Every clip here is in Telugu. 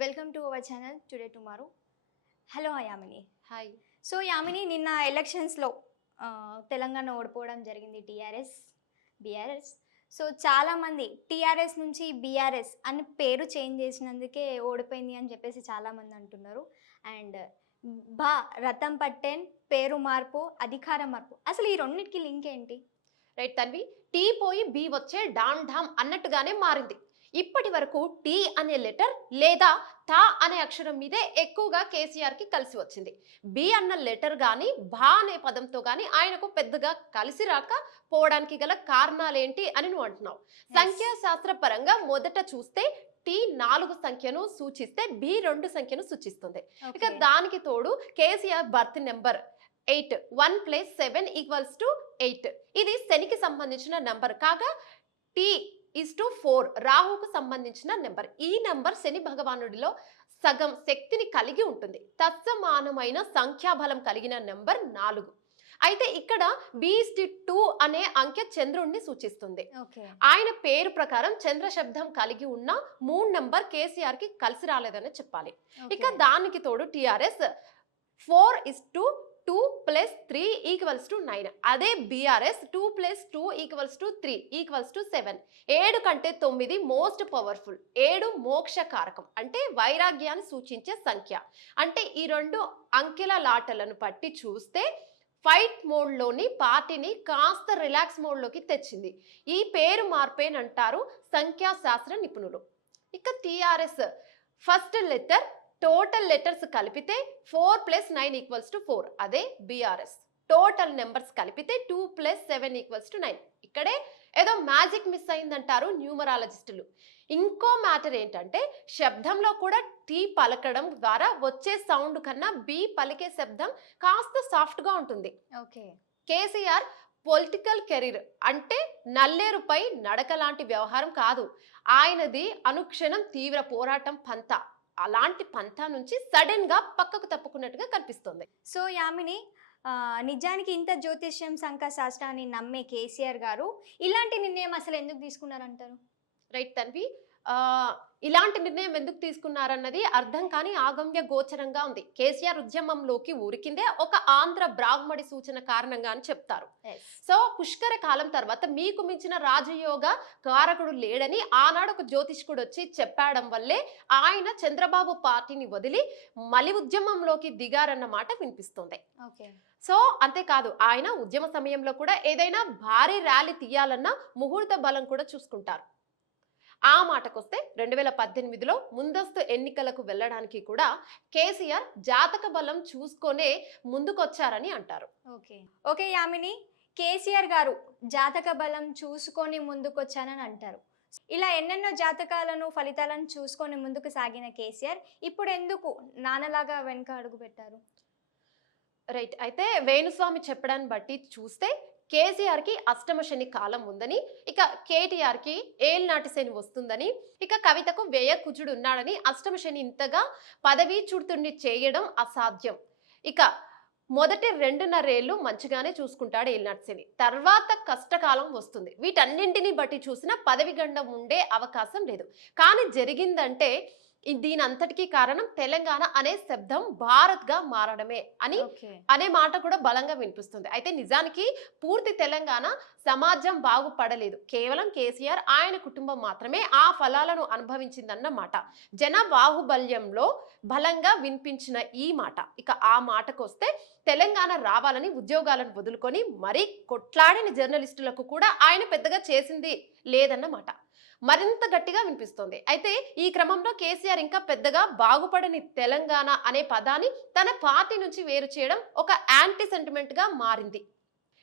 Welcome to our channel today tomorrow. Hello Yamini. Hi. So Yamini, నిన్న ఎలక్షన్స్లో తెలంగాణ ఓడిపోవడం జరిగింది టీఆర్ఎస్ బీఆర్ఎస్. సో చాలామంది టీఆర్ఎస్ నుంచి బీఆర్ఎస్ అని పేరు చేంజ్ చేసినందుకే ఓడిపోయింది అని చెప్పేసి చాలామంది అంటున్నారు. అండ్ బా రతం పట్టేన్ పేరు మార్పు అధికార మార్పు, అసలు ఈ రెండింటికి లింక్ ఏంటి? రైట్ తన్వి, టీ పోయి బి వచ్చే డాన్ ఢామ్ అన్నట్టుగానే మారింది. ఇప్పటి వరకు టీ అనే లెటర్ లేదా తా అనే అక్షరం మీదే ఎక్కువగా కేసీఆర్ కి కలిసి వచ్చింది. బి అన్న లెటర్ గాని భా అనే పదంతో గాని ఆయనకు పెద్దగా కలిసి రాక పోవడానికి గల కారణాలేంటి అని నువ్వు అంటున్నావు. సంఖ్యాశాస్త్ర పరంగా మొదట చూస్తే టీ 4 సంఖ్యను సూచిస్తే బి 2 సంఖ్యను సూచిస్తుంది. ఇక దానికి తోడు కేసీఆర్ బర్త్ నెంబర్ 8 1 + 7 = 8. ఇది శనికి సంబంధించిన నెంబర్ కాగా టీ = 4 రాహుకు సంబంధించిన నెంబర్. ఈ నెంబర్ శని భగవానుడిలో సగం శక్తిని కలిగి ఉంటుంది. తత్సమానమైన సంఖ్యాబలం కలిగిన నెంబర్ 4. అయితే ఇక్కడ B/2 అనే అంకె చంద్రుణ్ణి సూచిస్తుంది. ఆయన పేరు ప్రకారం చంద్ర శబ్దం కలిగి ఉన్న 3 నెంబర్ కేసీఆర్ కి కలిసి రాలేదని చెప్పాలి. ఇక దానికి తోడు టిఆర్ఎస్ 4:2 2 + 3 = 9. అదే బీఆర్ఎస్ 2 + 2 = 3 = 7. 7 కంటే 9 మోస్ట్ పవర్ఫుల్. 7 మోక్ష కారకం అంటే వైరాగ్యాన్ని సూచించే సంఖ్య. అంటే ఈ 2 అంకెల లాటలను పట్టి చూస్తే ఫైట్ మోడ్లోని పార్టీని కాస్త రిలాక్స్ మోడ్లోకి తెచ్చింది. ఈ పేరు మార్పేనంటారు సంఖ్యాశాస్త్ర నిపుణులు. ఇక TRS first letter total letters కలిపితే 4 + 9 = 4. అదే బీఆర్ఎస్ టోటల్ నెంబర్స్ కలిపితే 2 + 7 = 9. ఇక్కడే ఏదో మ్యాజిక్ మిస్ అయిందంటారు న్యూమరాలజిస్టులు. ఇంకో మ్యాటర్ ఏంటంటే శబ్దంలో కూడా టీ పలకడం ద్వారా వచ్చే సౌండ్ కన్నా బి పలికే శబ్దం కాస్త సాఫ్ట్గా ఉంటుంది. కేసీఆర్ పొలిటికల్ కెరీర్ అంటే నల్లేరుపై నడక లాంటి వ్యవహారం కాదు. ఆయనది అనుక్షణం తీవ్ర పోరాటం పంత. అలాంటి పంథా నుంచి సడన్ గా పక్కకు తప్పుకున్నట్టుగా కనిపిస్తుంది. సో యామిని, నిజానికి ఇంత జ్యోతిష్యం సంఖ్యాశాస్త్రాన్ని నమ్మే కేసీఆర్ గారు ఇలాంటి నిర్ణయం అసలు ఎందుకు తీసుకున్నారంటారు? రైట్ తన్వి, ఇలాంటి నిర్ణయం ఎందుకు తీసుకున్నారన్నది అర్థం కాని ఆగమ్య గోచరంగా ఉంది. కేసీఆర్ ఉద్యమంలోకి ఊరికిందే ఒక ఆంధ్ర బ్రాహ్మడి సూచన కారణంగా అని చెప్తారు. సో పుష్కర కాలం తర్వాత మీకు మించిన రాజయోగ కారకుడు లేడని ఆనాడు ఒక జ్యోతిష్కుడు వచ్చి చెప్పడం వల్లే ఆయన చంద్రబాబు పార్టీని వదిలి మలి ఉద్యమంలోకి దిగారన్న మాట వినిపిస్తుంది. సో అంతేకాదు, ఆయన ఉద్యమ సమయంలో కూడా ఏదైనా భారీ ర్యాలీ తీయాలన్న ముహూర్త బలం కూడా చూసుకుంటారు. ఆ మాటకొస్తే 2018లో ముందస్తు ఎన్నికలకు వెళ్ళడానికి కూడా కేసీఆర్ జాతక బలం చూసుకొనే ముందుకొచ్చారని అంటారు. ఓకే యామిని, కేసీఆర్ గారు జాతక బలం చూసుకొని ముందుకొచ్చానని అంటారు. ఇలా ఎన్నెన్నో జాతకాలను ఫలితాలను చూసుకొని ముందుకు సాగిన కేసీఆర్ ఇప్పుడు ఎందుకు నాన్నలాగా వెనుక అడుగు పెట్టారు? రైట్, అయితే వేణుస్వామి చెప్పడాన్ని బట్టి చూస్తే కేసీఆర్ కి అష్టమ శని కాలం ఉందని, ఇక కేటీఆర్ కి ఏళ్నాటి శని వస్తుందని, ఇక కవితకు వ్యయ కుజుడు ఉన్నాడని, అష్టమ శని ఇంతగా పదవీచ్యుతుడిని చేయడం అసాధ్యం. ఇక మొదటి 2.5 ఏళ్ళు మంచిగానే చూసుకుంటాడు ఏళ్నాటి శని, తర్వాత కష్టకాలం వస్తుంది. వీటన్నింటినీ బట్టి చూసినా పదవి గండం ఉండే అవకాశం లేదు. కానీ జరిగిందంటే దీని అంతటికీ కారణం తెలంగాణ అనే శబ్దం భారత్ గా మారడమే అని అనే మాట కూడా బలంగా వినిపిస్తుంది. అయితే నిజానికి పూర్తి తెలంగాణ సమాజం బాగుపడలేదు. కేవలం కేసీఆర్ ఆయన కుటుంబం మాత్రమే ఆ ఫలాలను అనుభవించిందన్న మాట జన బాహుబల్యంలో బలంగా వినిపించిన ఈ మాట. ఇక ఆ మాటకు వస్తే తెలంగాణ రావాలని ఉద్యోగాలను వదులుకొని మరీ కొట్లాడిన జర్నలిస్టులకు కూడా ఆయన పెద్దగా చేసింది లేదన్నమాట మరింత గట్టిగా వినిపిస్తోంది. అయితే ఈ క్రమంలో కేసీఆర్ ఇంకా పెద్దగా బాగుపడని తెలంగాణ అనే పదాన్ని తన పార్టీ నుంచి వేరు చేయడం ఒక యాంటీ సెంటిమెంట్ గా మారింది.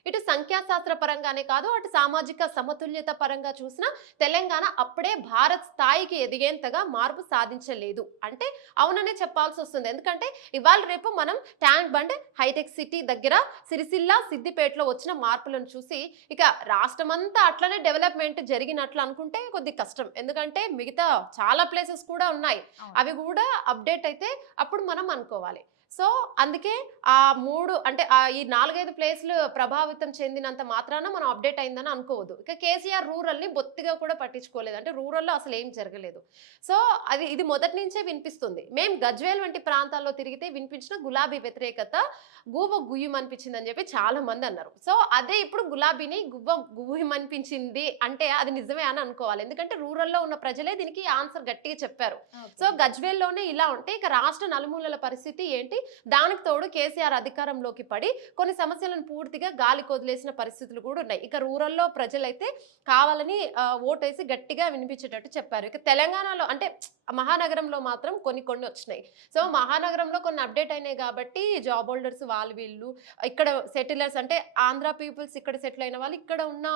ఇటు సంఖ్యాశాస్త్ర పరంగానే కాదు, అటు సామాజిక సమతుల్యత పరంగా చూసినా తెలంగాణ అప్పుడే భారత్ స్థాయికి ఎదిగేంతగా మార్పు సాధించలేదు అంటే అవుననే చెప్పాల్సి వస్తుంది. ఎందుకంటే ఇవాళ రేపు మనం ట్యాంక్ బండ్, హైటెక్ సిటీ దగ్గర సిరిసిల్ల, సిద్దిపేటలో వచ్చిన మార్పులను చూసి ఇక రాష్ట్రమంతా అట్లనే డెవలప్మెంట్ జరిగినట్లు అనుకుంటే కొద్ది కష్టం. ఎందుకంటే మిగతా చాలా ప్లేసెస్ కూడా ఉన్నాయి, అవి కూడా అప్డేట్ అయితే అప్పుడు మనం అనుకోవాలి. సో అందుకే ఆ 3 అంటే ఈ 4-5 ప్లేస్లు ప్రభావితం ప్రభావితం చెందినంత మాత్రాన మనం అప్డేట్ అయిందని అనుకోవద్దు. ఇక కేసీఆర్ రూరల్ని బొత్తిగా కూడా పట్టించుకోలేదు. అంటే రూరల్లో అసలు ఏం జరగలేదు. సో ఇది మొదటి నుంచే వినిపిస్తుంది. మేము గజ్వేల్ వంటి ప్రాంతాల్లో తిరిగితే వినిపించిన గులాబీ వ్యతిరేకత గువ్వ గుయ్యమనిపించిందని చెప్పి చాలా మంది అన్నారు. సో అదే ఇప్పుడు గులాబీని గువ్వ గుయ్యమనిపించింది అంటే అది నిజమే అని అనుకోవాలి. ఎందుకంటే రూరల్లో ఉన్న ప్రజలే దీనికి ఆన్సర్ గట్టిగా చెప్పారు. సో గజ్వేల్లోనే ఇలా ఉంటే ఇక రాష్ట్ర నలుమూలల పరిస్థితి ఏంటి? దానికి తోడు కేసీఆర్ అధికారంలోకి పడి కొన్ని సమస్యలను పూర్తిగా గాలి కొదిలేసిన పరిస్థితులు కూడా ఉన్నాయి. ఇక రూరల్లో ప్రజలైతే కావాలని ఓటేసి గట్టిగా వినిపించేటట్టు చెప్పారు. ఇక తెలంగాణలో అంటే మహానగరంలో మాత్రం కొన్ని వచ్చినాయి. సో మహానగరంలో కొన్ని అప్డేట్ అయినాయి కాబట్టి జాబ్ హోల్డర్స్ వాళ్ళు వీళ్ళు ఇక్కడ సెటిలర్స్ అంటే ఆంధ్ర పీపుల్స్ ఇక్కడ సెటిల్ అయిన వాళ్ళు ఇక్కడ ఉన్న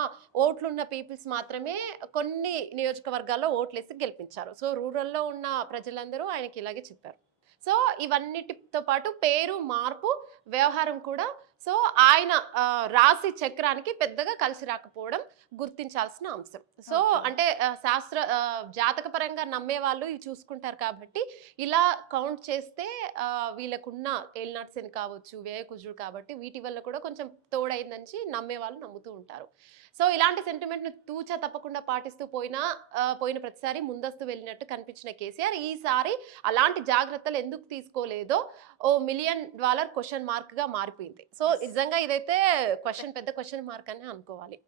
ఓట్లున్న పీపుల్స్ మాత్రమే కొన్ని నియోజకవర్గాల్లో ఓట్లేసి గెలిపించారు. సో రూరల్లో ఉన్న ప్రజలందరూ ఆయనకి ఇలాగే చెప్పారు. సో ఇవన్నిటితో పాటు పేరు మార్పు వ్యవహారం కూడా సో ఆయన రాశి చక్రానికి పెద్దగా కలిసి రాకపోవడం గుర్తించాల్సిన అంశం. సో అంటే శాస్త్ర జాతకపరంగా నమ్మే వాళ్ళు ఇవి చూసుకుంటారు కాబట్టి ఇలా కౌంట్ చేస్తే వీళ్ళకున్న ఏలినాటి శని కావచ్చు, వ్యయకుజుడు కాబట్టి వీటి వల్ల కూడా కొంచెం తోడైందని నమ్మే వాళ్ళు నమ్ముతూ ఉంటారు. సో ఇలాంటి సెంటిమెంట్ను తూచా తప్పకుండా పాటిస్తూ పోయిన ప్రతిసారి ముందస్తు వెళ్ళినట్టు కనిపించిన కేసీఆర్ ఈసారి అలాంటి జాగ్రత్తలు ఎందుకు తీసుకోలేదో $1 మిలియన్ క్వశ్చన్ మార్క్ గా మారిపోయింది. సో నిజంగా ఇదైతే పెద్ద క్వశ్చన్ మార్క్ అని అనుకోవాలి.